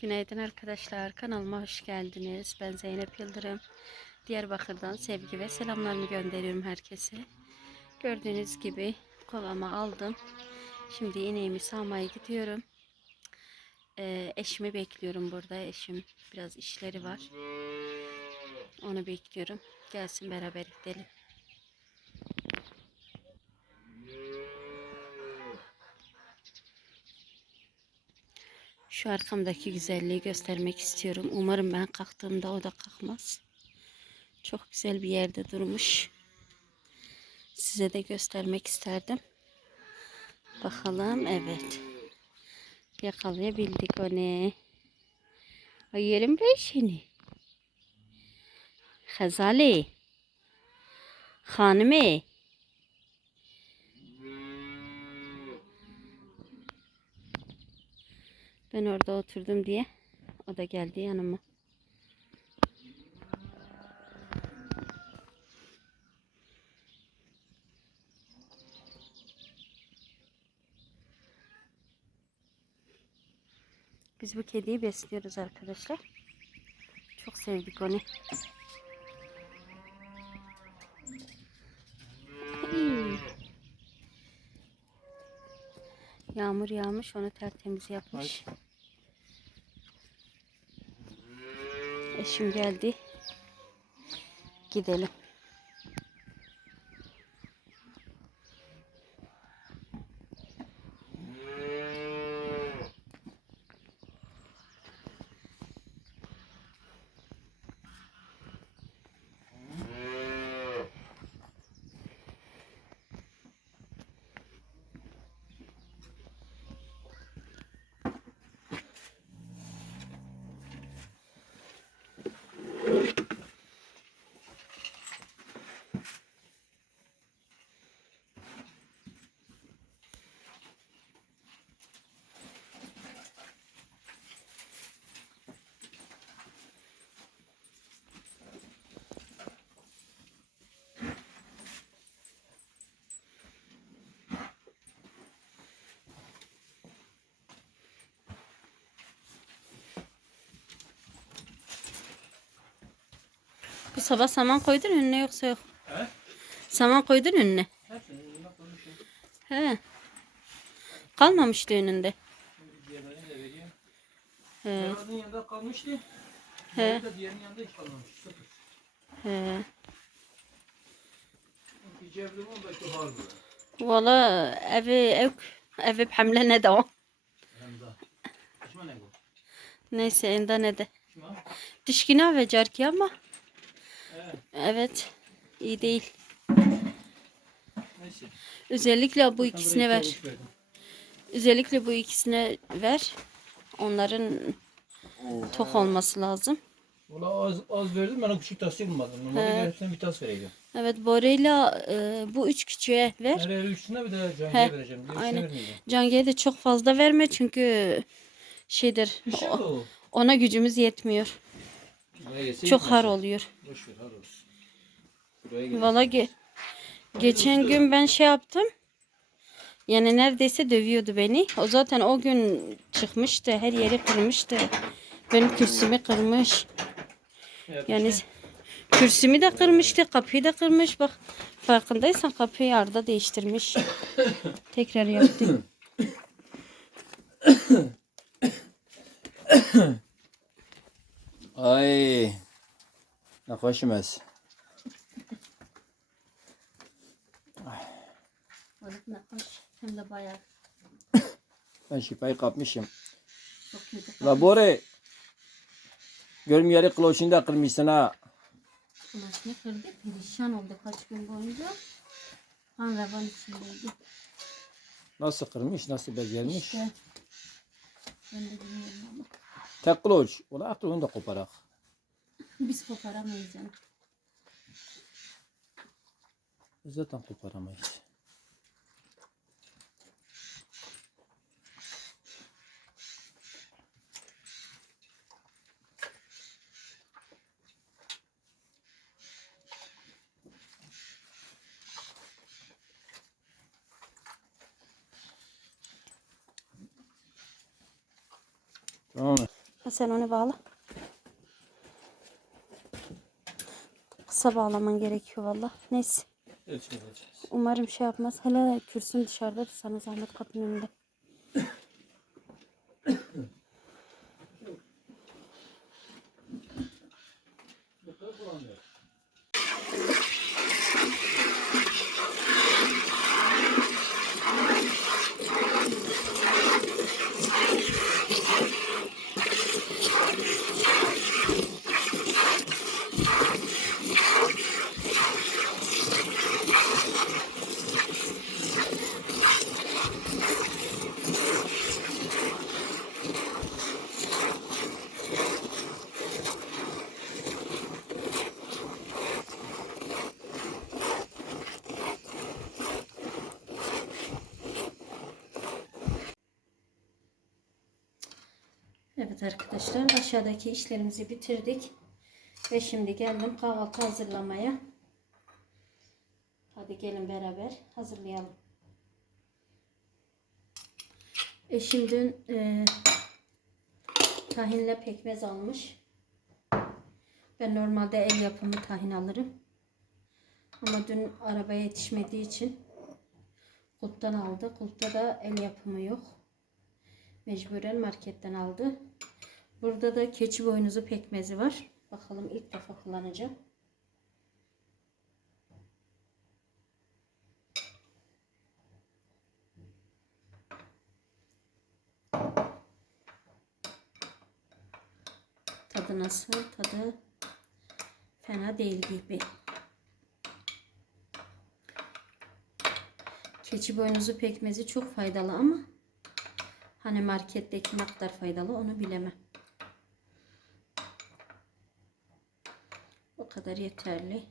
Günaydın arkadaşlar. Kanalıma hoş geldiniz. Ben Zeynep Yıldırım. Diyarbakır'dan sevgi ve selamlarımı gönderiyorum herkese. Gördüğünüz gibi kovama aldım. Şimdi ineğimi sağmaya gidiyorum. Ee, eşimi bekliyorum burada. Eşim biraz işleri var. Onu bekliyorum. Gelsin beraber gidelim. Şu arkamdaki güzelliği göstermek istiyorum. Umarım ben kalktığımda o da kalkmaz. Çok güzel bir yerde durmuş. Size de göstermek isterdim. Bakalım evet. Yakalayabildik onu. Ay yerim ben seni. Hazali. Hanımı. Ben orada oturdum diye o da geldi yanıma. Biz bu kediyi besliyoruz arkadaşlar. Çok sevdik onu. Yağmur yağmış onu tertemiz yapmış. Eşim geldi. Gidelim. Bu sabah saman koydun önüne yoksa yok. He? Saman koydun önüne. Hepsini. He. Kalmamıştı önünde. Diğerlerini de vereyim. He. Diğerlerinin yanında kalmıştı. He. Diğerinin yanında hiç kalmamış. Sıfır. He. Bir cevrim on belki var burada. Valla evi ev evi hamle ne de. Bu? Neyse enda ne de. Kışma. Dişkina ve carki ama. Evet iyi değil. Neyse. Özellikle bu ikisine ver. Özellikle bu ikisine ver. Onların tok olması lazım. Valla az, az verdim ben o küçük tası bulmadım. Normalde He. hepsine bir tas vereydim. Evet Bora'yla e, bu üç küçüğe ver. Nereye üçüne bir de He. canlıya vereceğim. Diğer Aynen. Cange'ye de çok fazla verme çünkü şeydir. Bir şey o- o. ona gücümüz yetmiyor. Buraya gelse Çok har oluyor. Boş ver har olsun. Buraya gel. Valla ge- geçen gün ben şey yaptım. Yani neredeyse dövüyordu beni. O zaten o gün çıkmıştı. Her yeri kırmıştı. Benim kürsümü kırmış. Yani kürsümü de kırmıştı. Kapıyı da kırmış. Bak farkındaysan kapıyı Arda değiştirmiş. Tekrar yaptı. Ay. Hem de bayağı Ben şifayı kapmışım. La Bore. Görmeyeli kloşunu da kırmışsın ha. Kumaşını kırdı. Perişan oldu kaç gün boyunca. Kan revan içindeydi. Nasıl kırmış, nasıl becermiş. İşte. Ben de bilmiyorum ama. Tek kloş. Ola onu da koparak. Biz koparamayız canım. Zaten koparamayız. Sen onu bağla. Kısa bağlaman gerekiyor valla. Neyse. Yapacağız. Umarım şey yapmaz. Hele kürsün dışarıda da sana zahmet kapının önünde. Evet arkadaşlar aşağıdaki işlerimizi bitirdik. Ve şimdi geldim kahvaltı hazırlamaya. Hadi gelin beraber hazırlayalım. Eşim dün e, tahinle pekmez almış. Ben normalde el yapımı tahin alırım. Ama dün arabaya yetişmediği için kulptan aldı. Kulpta da el yapımı yok. Mecburen marketten aldı. Burada da keçi boynuzu pekmezi var. Bakalım ilk defa kullanacağım. Tadı nasıl? Tadı fena değil gibi. Keçi boynuzu pekmezi çok faydalı ama hani marketteki ne kadar faydalı onu bilemem. Kadar yeterli.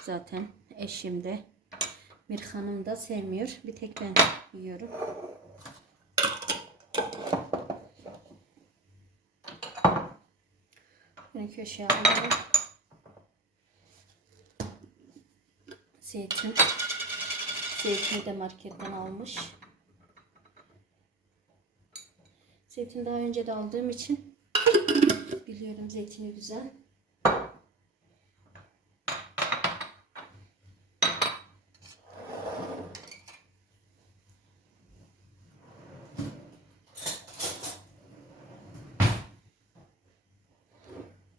Zaten eşim de Mirhan'ım da sevmiyor. Bir tek ben yiyorum. Bunu köşeye alıyorum. Zeytin. Zeytini de marketten almış. Zeytin daha önce de aldığım için biliyorum zeytini güzel.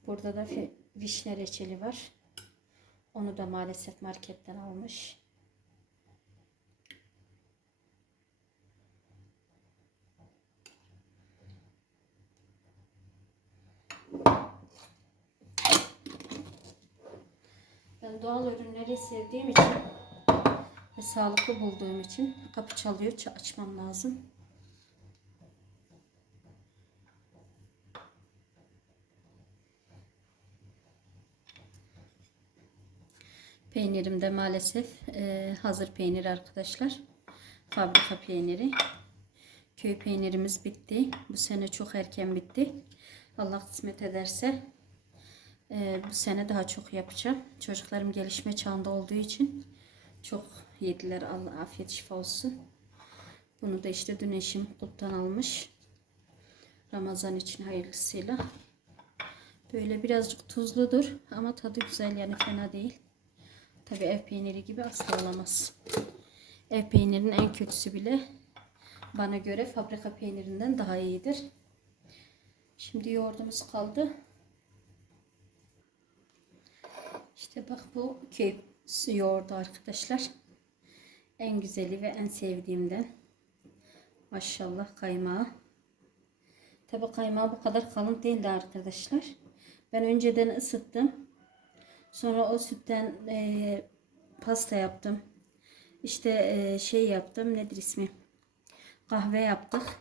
Burada da vişne reçeli var. Onu da maalesef marketten almış. Ben doğal ürünleri sevdiğim için ve sağlıklı bulduğum için kapı çalıyor. Açmam lazım. Peynirim de maalesef e, hazır peynir arkadaşlar. Fabrika peyniri. Köy peynirimiz bitti. Bu sene çok erken bitti. Allah kısmet ederse e, bu sene daha çok yapacağım. Çocuklarım gelişme çağında olduğu için çok yediler. Allah afiyet şifa olsun. Bunu da işte dün eşim kulptan almış. Ramazan için hayırlısıyla. Böyle birazcık tuzludur ama tadı güzel yani fena değil. Tabii ev peyniri gibi asla olamaz. Ev peynirinin en kötüsü bile bana göre fabrika peynirinden daha iyidir. Şimdi yoğurdumuz kaldı. İşte bak bu köy yoğurdu arkadaşlar. En güzeli ve en sevdiğimden. Maşallah kaymağı. Tabi kaymağı bu kadar kalın değildi arkadaşlar. Ben önceden ısıttım. Sonra o sütten e, pasta yaptım. İşte e, şey yaptım. Nedir ismi? Kahve yaptık.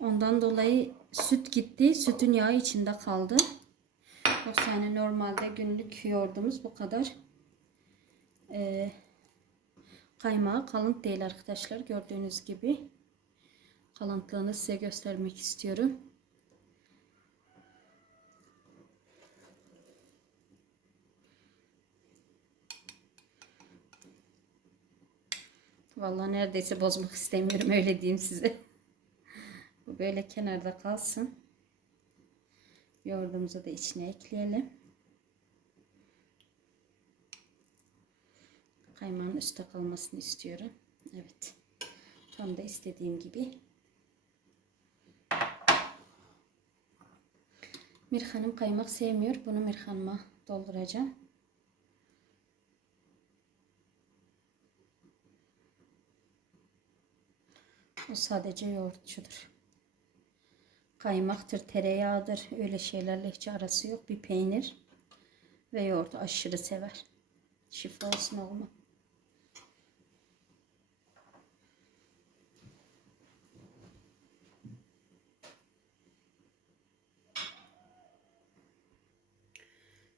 Ondan dolayı süt gitti. Sütün yağı içinde kaldı. Yoksa yani normalde günlük yoğurdumuz bu kadar. E, kaymağı kalın değil arkadaşlar. Gördüğünüz gibi. Kalıntlığını size göstermek istiyorum. Vallahi neredeyse bozmak istemiyorum öyle diyeyim size. Bu böyle kenarda kalsın. Yoğurdumuzu da içine ekleyelim. Kaymağın üstte kalmasını istiyorum. Evet. Tam da istediğim gibi. Mirhan'ım kaymak sevmiyor. Bunu Mirhan'ıma dolduracağım. O sadece yoğurtçudur. Kaymaktır, tereyağıdır. Öyle şeylerle hiç arası yok. Bir peynir ve yoğurt aşırı sever. Şifa olsun oğlum.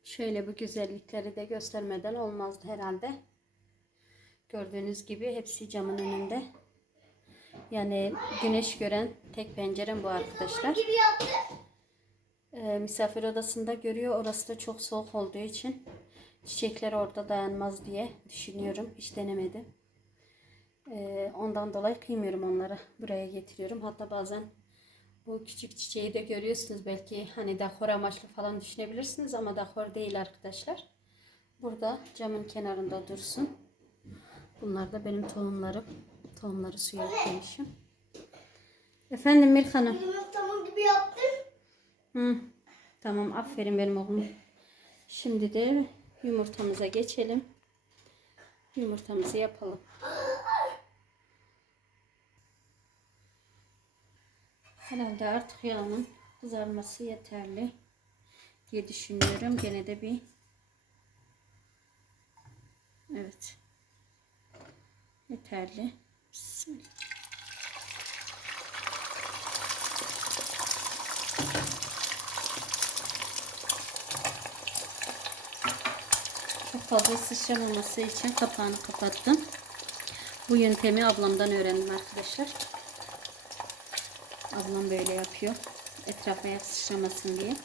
Şöyle bu güzellikleri de göstermeden olmazdı herhalde. Gördüğünüz gibi hepsi camın önünde. Yani güneş gören tek pencerem bu arkadaşlar. Ee, misafir odasında görüyor. Orası da çok soğuk olduğu için çiçekler orada dayanmaz diye düşünüyorum. Hiç denemedim. Ee, ondan dolayı kıymıyorum onları. Buraya getiriyorum. Hatta bazen bu küçük çiçeği de görüyorsunuz. Belki hani dekor amaçlı falan düşünebilirsiniz ama dekor değil arkadaşlar. Burada camın kenarında dursun. Bunlar da benim tohumlarım. Tohumları suya eklemişim. Efendim Mirhan'ım. Yumurtamı gibi yaptım. Hı. Tamam aferin benim oğlum. Şimdi de yumurtamıza geçelim. Yumurtamızı yapalım. Herhalde artık yağın kızarması yeterli diye düşünüyorum. Gene de bir Evet. Yeterli. Çok fazla sıçramaması için kapağını kapattım. Bu yöntemi ablamdan öğrendim arkadaşlar. Ablam böyle yapıyor. Etrafa yak sıçramasın diye.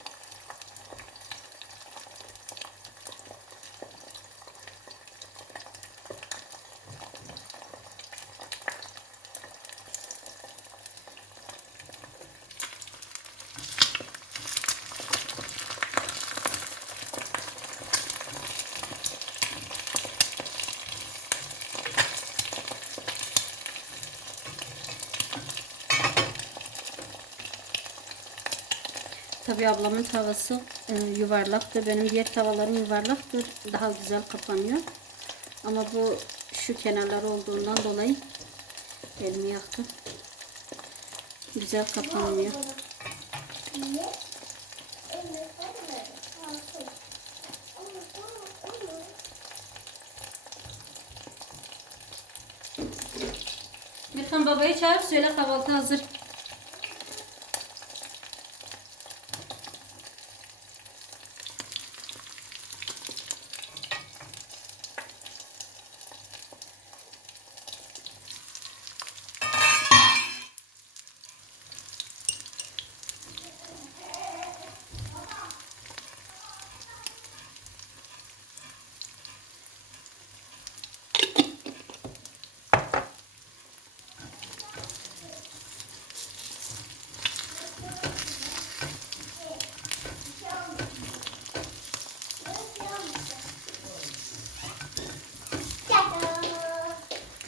Tabi ablamın tavası e, yuvarlaktır. Benim diğer tavalarım yuvarlaktır. Daha güzel kapanıyor. Ama bu şu kenarları olduğundan dolayı elimi yaktım. Güzel kapanmıyor. Mirkan babayı çağır söyle kahvaltı hazır.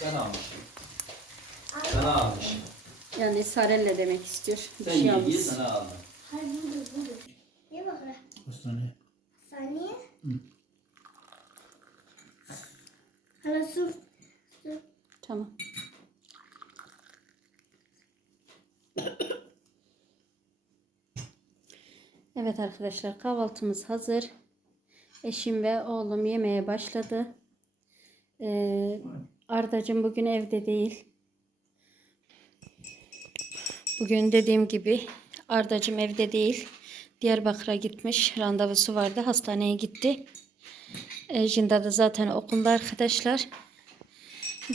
Ben almışım. Ben almışım. Yani sarelle demek istiyor. Bir Ben şey almış. sana aldım. Hadi budur budur. Ne bakıyor? Hastane. Saniye. Hala su. Su. Tamam. Evet arkadaşlar kahvaltımız hazır. Eşim ve oğlum yemeye başladı. Ee, Ardacığım bugün evde değil. Bugün dediğim gibi Ardacığım evde değil. Diyarbakır'a gitmiş. Randevusu vardı. Hastaneye gitti. E, Jinda da zaten okulda arkadaşlar.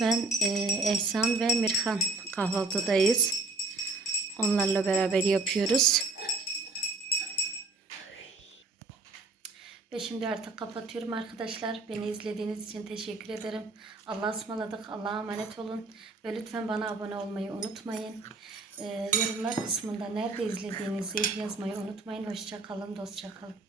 Ben e, Ehsan ve Mirhan kahvaltıdayız. Onlarla beraber yapıyoruz. Ve şimdi artık kapatıyorum arkadaşlar. Beni izlediğiniz için teşekkür ederim. Allah'a ısmarladık. Allah'a emanet olun. Ve lütfen bana abone olmayı unutmayın. Ee, yorumlar kısmında nerede izlediğinizi yazmayı unutmayın. Hoşça kalın, dostça kalın.